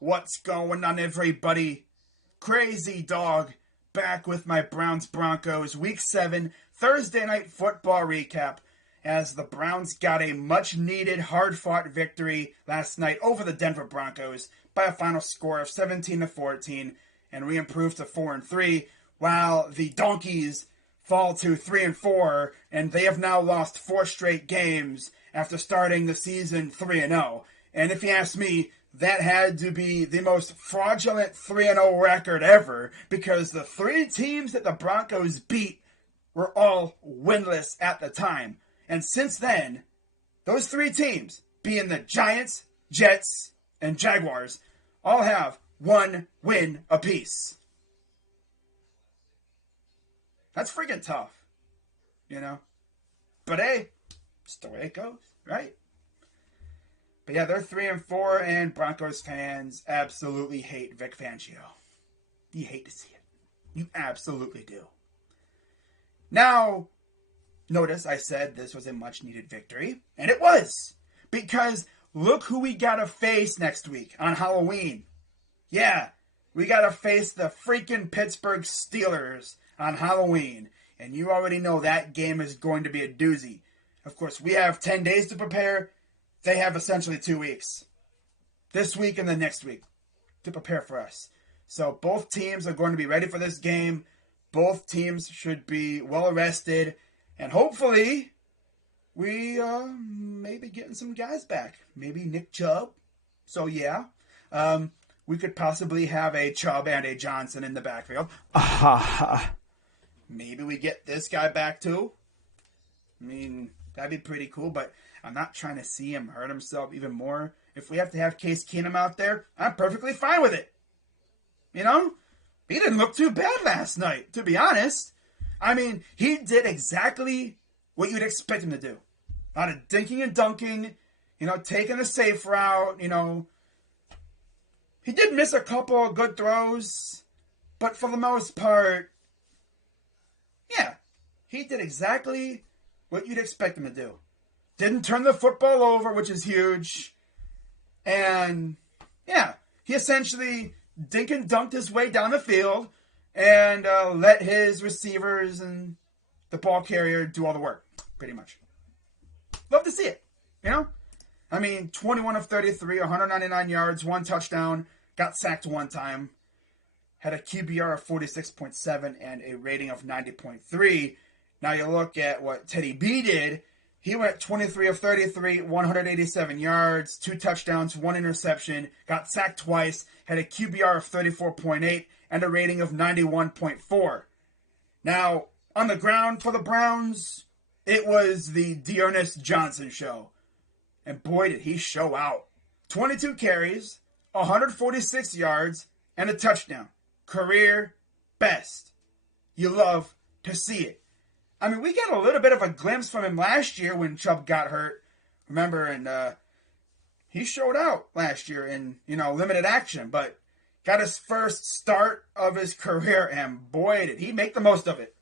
What's going on, everybody? Crazy Dog back with my Browns Broncos Week 7 Thursday night football recap as the Browns got a much needed hard fought victory last night over the Denver Broncos by a final score of 17-14, and we improved to 4-3 while the Donkeys fall to 3-4, and they have now lost 4 straight games after starting the season 3-0. And if you ask me, that had to be the most fraudulent 3-0 record ever, because the 3 teams that the Broncos beat were all winless at the time. And since then, those 3 teams, being the Giants, Jets, and Jaguars, all have 1 win apiece. That's freaking tough, you know? But hey, it's the way it goes, right? But yeah, they're 3-4, and Broncos fans absolutely hate Vic Fangio. You hate to see it. You absolutely do. Now, notice I said this was a much-needed victory, and it was. Because look who we got to face next week on Halloween. Yeah, we got to face the freaking Pittsburgh Steelers on Halloween. And you already know that game is going to be a doozy. Of course, we have 10 days to prepare. They have essentially 2 weeks. This week and the next week to prepare for us. So both teams are going to be ready for this game. Both teams should be well rested. And hopefully, we may be getting some guys back. Maybe Nick Chubb. So yeah, we could possibly have a Chubb and a Johnson in the backfield. Maybe we get this guy back too. I mean, that'd be pretty cool, but I'm not trying to see him hurt himself even more. If we have to have Case Keenum out there, I'm perfectly fine with it. You know? He didn't look too bad last night, to be honest. I mean, he did exactly what you'd expect him to do. A lot of dinking and dunking, taking a safe route, He did miss a couple of good throws, but for the most part, yeah, he did exactly what you'd expect him to do. Didn't turn the football over, which is huge. And, yeah, he essentially dink and dunked his way down the field and let his receivers and the ball carrier do all the work, pretty much. Love to see it, I mean, 21 of 33, 199 yards, 1 touchdown, got sacked 1 time, had a QBR of 46.7 and a rating of 90.3. Now you look at what Teddy B did. He went 23 of 33, 187 yards, 2 touchdowns, 1 interception, got sacked twice, had a QBR of 34.8, and a rating of 91.4. Now, on the ground for the Browns, it was the Dearness Johnson show. And boy, did he show out. 22 carries, 146 yards, and a touchdown. Career best. You love to see it. I mean, we got a little bit of a glimpse from him last year when Chubb got hurt. Remember, and he showed out last year in, limited action, but got his first start of his career, and boy, did he make the most of it.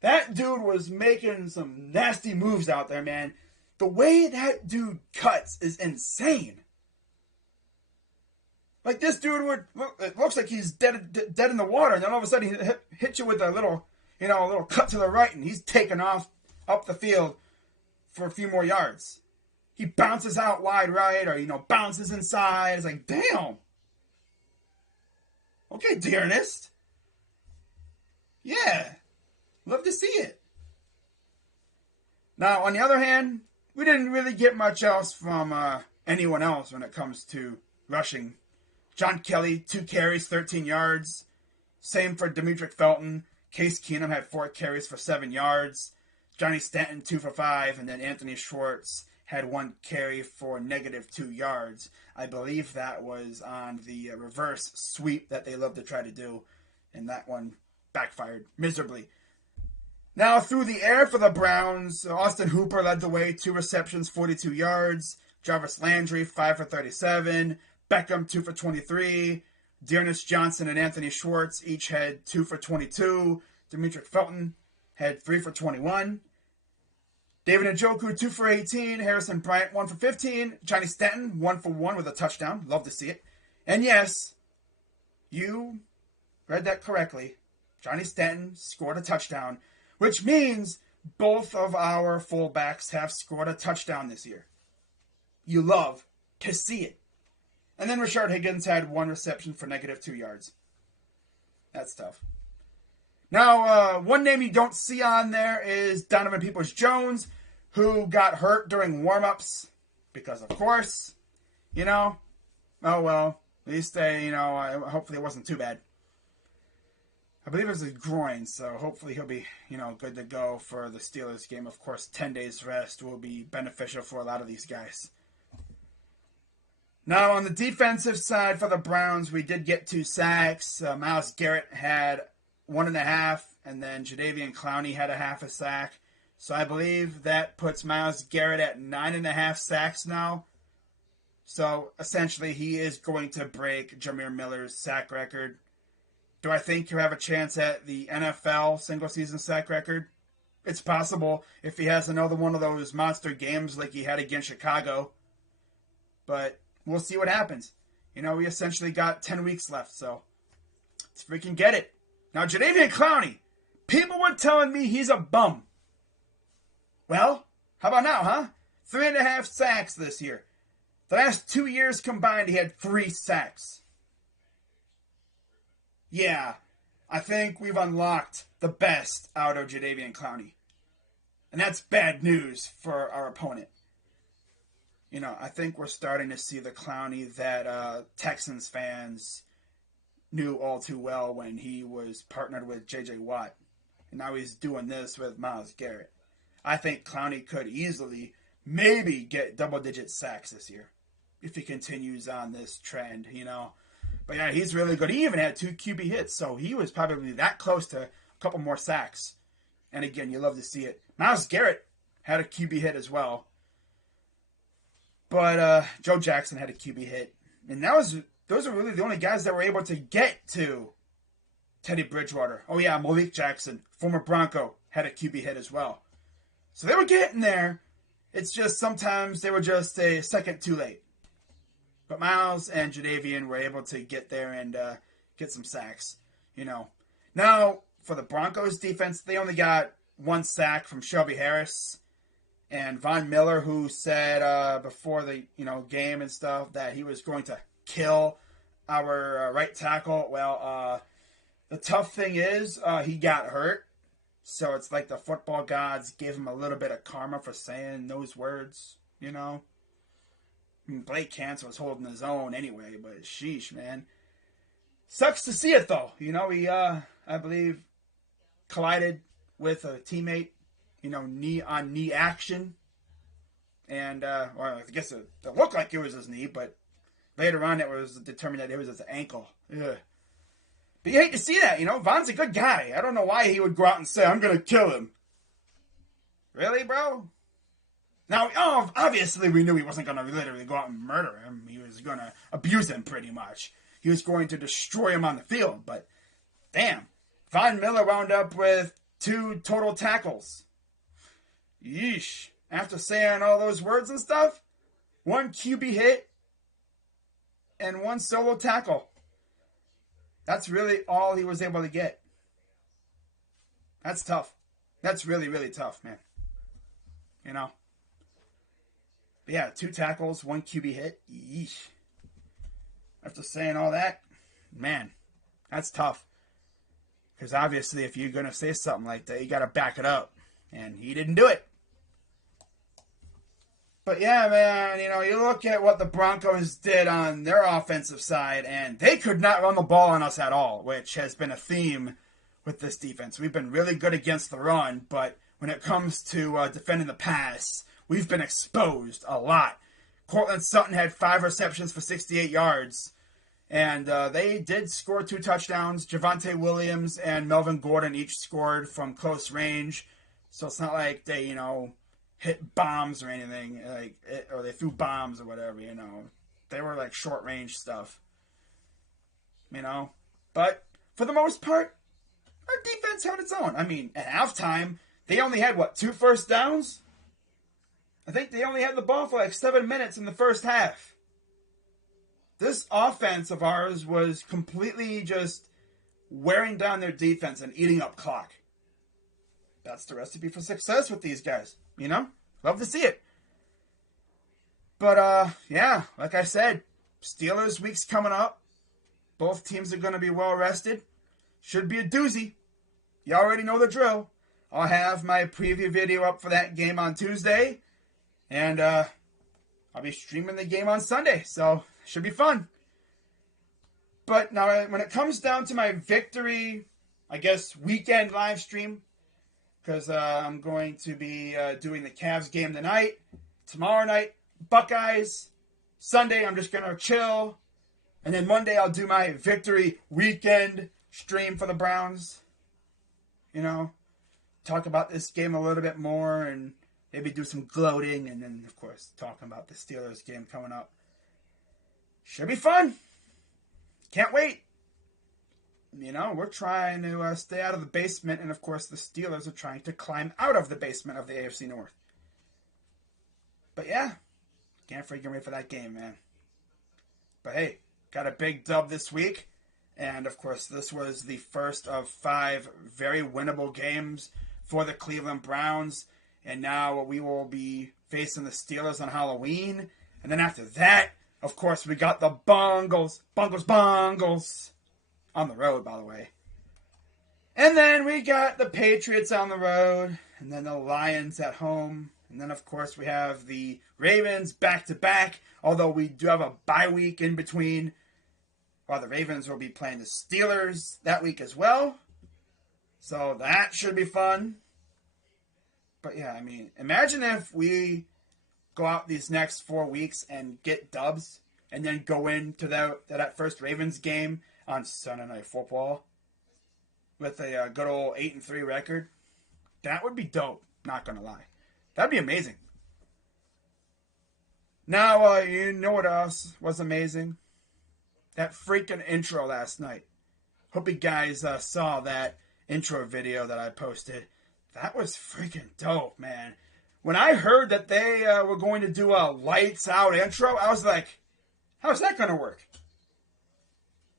That dude was making some nasty moves out there, man. The way that dude cuts is insane. Like, this dude it looks like he's dead in the water, and then all of a sudden he hit you with a little cut to the right, and he's taking off up the field for a few more yards. He bounces out wide right, or, bounces inside. It's like, damn. Okay, Dearness. Yeah. Love to see it. Now, on the other hand, we didn't really get much else from anyone else when it comes to rushing. John Kelly, 2 carries, 13 yards. Same for Demetric Felton. Case Keenum had 4 carries for 7 yards. Johnny Stanton, 2 for 5. And then Anthony Schwartz had 1 carry for -2 yards. I believe that was on the reverse sweep that they love to try to do. And that one backfired miserably. Now, through the air for the Browns, Austin Hooper led the way, 2 receptions, 42 yards. Jarvis Landry, 5 for 37. Beckham, 2 for 23. Dearness Johnson and Anthony Schwartz each had 2 for 22. Demetric Felton had 3 for 21. David Njoku, 2 for 18. Harrison Bryant, 1 for 15. Johnny Stanton, 1 for 1 with a touchdown. Love to see it. And yes, you read that correctly. Johnny Stanton scored a touchdown, which means both of our fullbacks have scored a touchdown this year. You love to see it. And then Rashard Higgins had one reception for -2 yards. That's tough. Now, one name you don't see on there is Donovan Peoples-Jones, who got hurt during warm-ups. Because, of course, oh well, at least hopefully it wasn't too bad. I believe it was his groin, so hopefully he'll be, good to go for the Steelers game. Of course, 10 days rest will be beneficial for a lot of these guys. Now, on the defensive side for the Browns, we did get 2 sacks. Myles Garrett had 1.5, and then Jadeveon Clowney had a half a sack. So I believe that puts Myles Garrett at 9.5 sacks now. So essentially, he is going to break Jameer Miller's sack record. Do I think he'll have a chance at the NFL single-season sack record? It's possible if he has another one of those monster games like he had against Chicago. But we'll see what happens. We essentially got 10 weeks left, so let's freaking get it. Now, Jadeveon Clowney. People were telling me he's a bum. Well, how about now, huh? 3.5 sacks this year. The last 2 years combined, he had 3 sacks. Yeah, I think we've unlocked the best out of Jadeveon Clowney. And that's bad news for our opponent. I think we're starting to see the Clowney that Texans fans knew all too well when he was partnered with J.J. Watt. And now he's doing this with Myles Garrett. I think Clowney could easily maybe get double-digit sacks this year if he continues on this trend, But yeah, he's really good. He even had 2 QB hits, so he was probably that close to a couple more sacks. And again, you love to see it. Myles Garrett had a QB hit as well. But Joe Jackson had a QB hit. And those are really the only guys that were able to get to Teddy Bridgewater. Oh yeah, Malik Jackson, former Bronco, had a QB hit as well. So they were getting there. It's just sometimes they were just a second too late. But Myles and Jadeveon were able to get there and get some sacks, Now, for the Broncos defense, they only got 1 sack from Shelby Harris and Von Miller, who said before the game and stuff that he was going to kill our right tackle. Well, the tough thing is he got hurt. So it's like the football gods gave him a little bit of karma for saying those words, Blake Cancel was holding his own anyway, but sheesh, man. Sucks to see it, though. He, I believe, collided with a teammate, knee-on-knee action. And, I guess it looked like it was his knee, but later on it was determined that it was his ankle. Ugh. But you hate to see that, Von's a good guy. I don't know why he would go out and say, I'm going to kill him. Really, bro? Now, obviously we knew he wasn't going to literally go out and murder him. He was going to abuse him pretty much. He was going to destroy him on the field. But, damn, Von Miller wound up with 2 total tackles. Yeesh. After saying all those words and stuff, 1 QB hit and 1 solo tackle. That's really all he was able to get. That's tough. That's really, really tough, man. But yeah, 2 tackles, 1 QB hit. Yeesh. After saying all that, man, that's tough. Because obviously, if you're going to say something like that, you got to back it up. And he didn't do it. But yeah, man, you look at what the Broncos did on their offensive side, and they could not run the ball on us at all, which has been a theme with this defense. We've been really good against the run, but when it comes to defending the pass, we've been exposed a lot. Cortland Sutton had 5 receptions for 68 yards, and they did score 2 touchdowns. Javonte Williams and Melvin Gordon each scored from close range, so it's not like they, hit bombs or anything, or they threw bombs or whatever, They were like short range stuff, But for the most part, our defense held its own. I mean, at halftime, they only had, 2 first downs? I think they only had the ball for 7 minutes in the first half. this offense of ours was completely just wearing down their defense and eating up clock. That's the recipe for success with these guys, you know? Love to see it. But, yeah, like I said, Steelers week's coming up. Both teams are going to be well rested. Should be a doozy. You already know the drill. I'll have my preview video up for that game on Tuesday. And, I'll be streaming the game on Sunday. So, should be fun. But now, when it comes down to my victory, I guess, weekend live stream, because I'm going to be doing the Cavs game tonight, tomorrow night, Buckeyes. Sunday, I'm just going to chill. And then Monday, I'll do my victory weekend stream for the Browns. You know, talk about this game a little bit more and maybe do some gloating. And then, of course, talking about the Steelers game coming up. Should be fun. Can't wait. You know, we're trying to stay out of the basement. And, of course, the Steelers are trying to climb out of the basement of the AFC North. But, yeah. Can't freaking wait for that game, man. But hey, got a big dub this week. And, of course, this was the first of 5 very winnable games for the Cleveland Browns. And now we will be facing the Steelers on Halloween. And then after that, of course, we got the Bungles. On the road, by the way. And then we got the Patriots on the road. And then the Lions at home. And then, of course, we have the Ravens back-to-back, although we do have a bye week in between. While the Ravens will be playing the Steelers that week as well. So that should be fun. But, yeah, I mean, imagine if we go out these next 4 weeks and get dubs and then go into that first Ravens game on Sunday Night Football with a good old 8-3 record. That would be dope, not going to lie. That'd be amazing. Now, you know what else was amazing? That freaking intro last night. Hope you guys saw that intro video that I posted. That was freaking dope, man. When I heard that they were going to do a lights out intro, I was like, how's that going to work?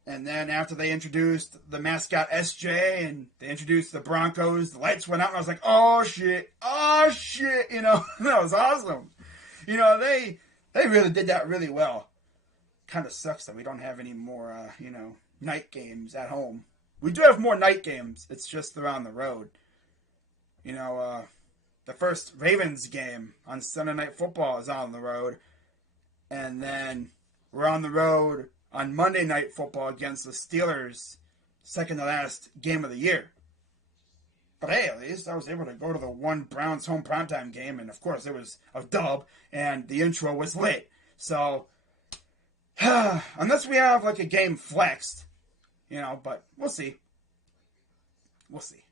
And then after they introduced the mascot SJ and they introduced the Broncos, the lights went out and I was like, oh shit, you know, that was awesome. You know, they really did that really well. Kind of sucks that we don't have any more, you know, night games at home. We do have more night games. It's just they're on the road. You know, the first Ravens game on Sunday Night Football is on the road. And then we're on the road on Monday Night Football against the Steelers, second to last game of the year. But hey, at least I was able to go to the one Browns home primetime game, and of course it was a dub, and the intro was lit. So, unless we have like a game flexed, you know, but we'll see. We'll see.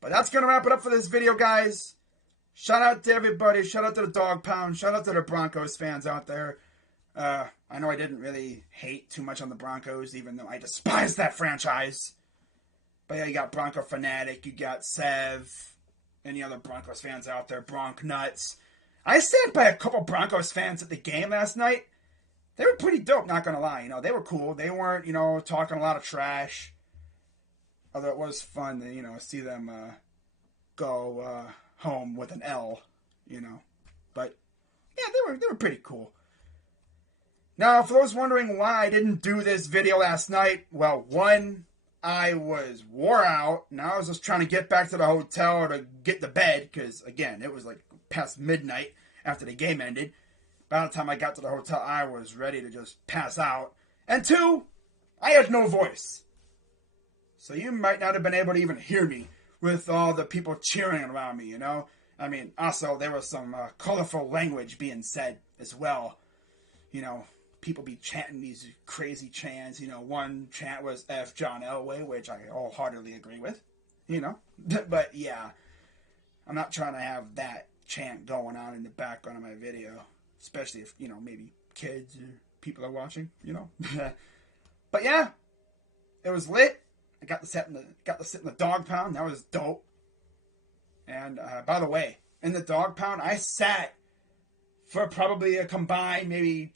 But that's going to wrap it up for this video, guys. Shout out to everybody. Shout out to the Dog Pound. Shout out to the Broncos fans out there. I know I didn't really hate too much on the Broncos, even though I despise that franchise. But yeah, you got Bronco Fanatic, you got Sev, any other Broncos fans out there, Bronc Nuts. I sat by a couple Broncos fans at the game last night. They were pretty dope, not gonna lie. You know, they were cool. They weren't, you know, talking a lot of trash. Although it was fun to, you know, see them go home with an L, you know. But yeah, they were pretty cool. Now, for those wondering why I didn't do this video last night, well, one, I was wore out, and I was just trying to get back to the hotel to get to bed, because, again, it was like past midnight after the game ended. By the time I got to the hotel, I was ready to just pass out. And two, I had no voice. So you might not have been able to even hear me with all the people cheering around me, you know? I mean, also, there was some colorful language being said as well, you know. People be chanting these crazy chants. You know, one chant was F John Elway, which I wholeheartedly agree with, you know. But, yeah, I'm not trying to have that chant going on in the background of my video, especially if, you know, maybe kids or people are watching, you know. But, yeah, it was lit. I got to sit in the Dog Pound. That was dope. And, by the way, in the Dog Pound, I sat for probably a combined maybe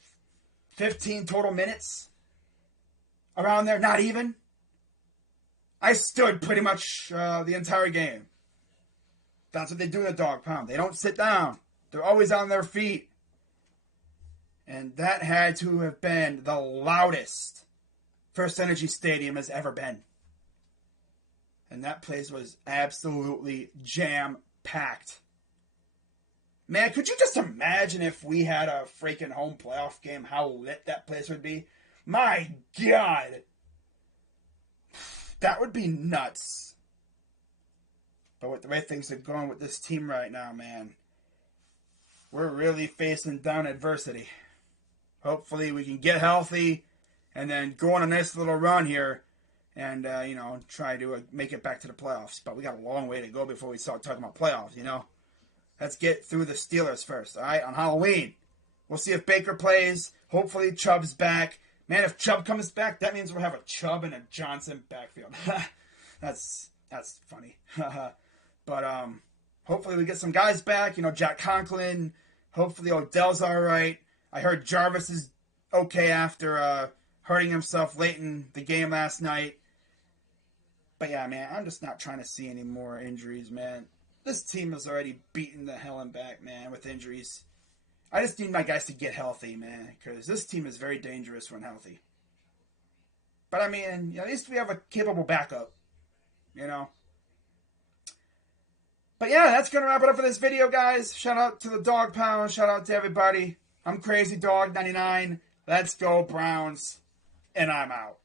15 total minutes. Around there, not even. I stood pretty much the entire game. That's what they do in the dog pound. They don't sit down. They're always on their feet. And that had to have been the loudest First Energy Stadium has ever been. And that place was absolutely jam-packed. Man, could you just imagine if we had a freaking home playoff game, how lit that place would be? My God. That would be nuts. But with the way things are going with this team right now, man, we're really facing down adversity. Hopefully we can get healthy and then go on a nice little run here and, try to make it back to the playoffs. But we got a long way to go before we start talking about playoffs, Let's get through the Steelers first, all right, on Halloween. We'll see if Baker plays. Hopefully Chubb's back. Man, if Chubb comes back, that means we'll have a Chubb and a Johnson backfield. That's funny. But hopefully we get some guys back. Jack Conklin. Hopefully Odell's all right. I heard Jarvis is okay after hurting himself late in the game last night. But yeah, man, I'm just not trying to see any more injuries, man. This team is already beaten the hell and back, man, with injuries. I just need my guys to get healthy, man, because this team is very dangerous when healthy. But, I mean, at least we have a capable backup, But, yeah, that's going to wrap it up for this video, guys. Shout out to the Dog Pound. Shout out to everybody. I'm Crazy Dog 99. Let's go, Browns. And I'm out.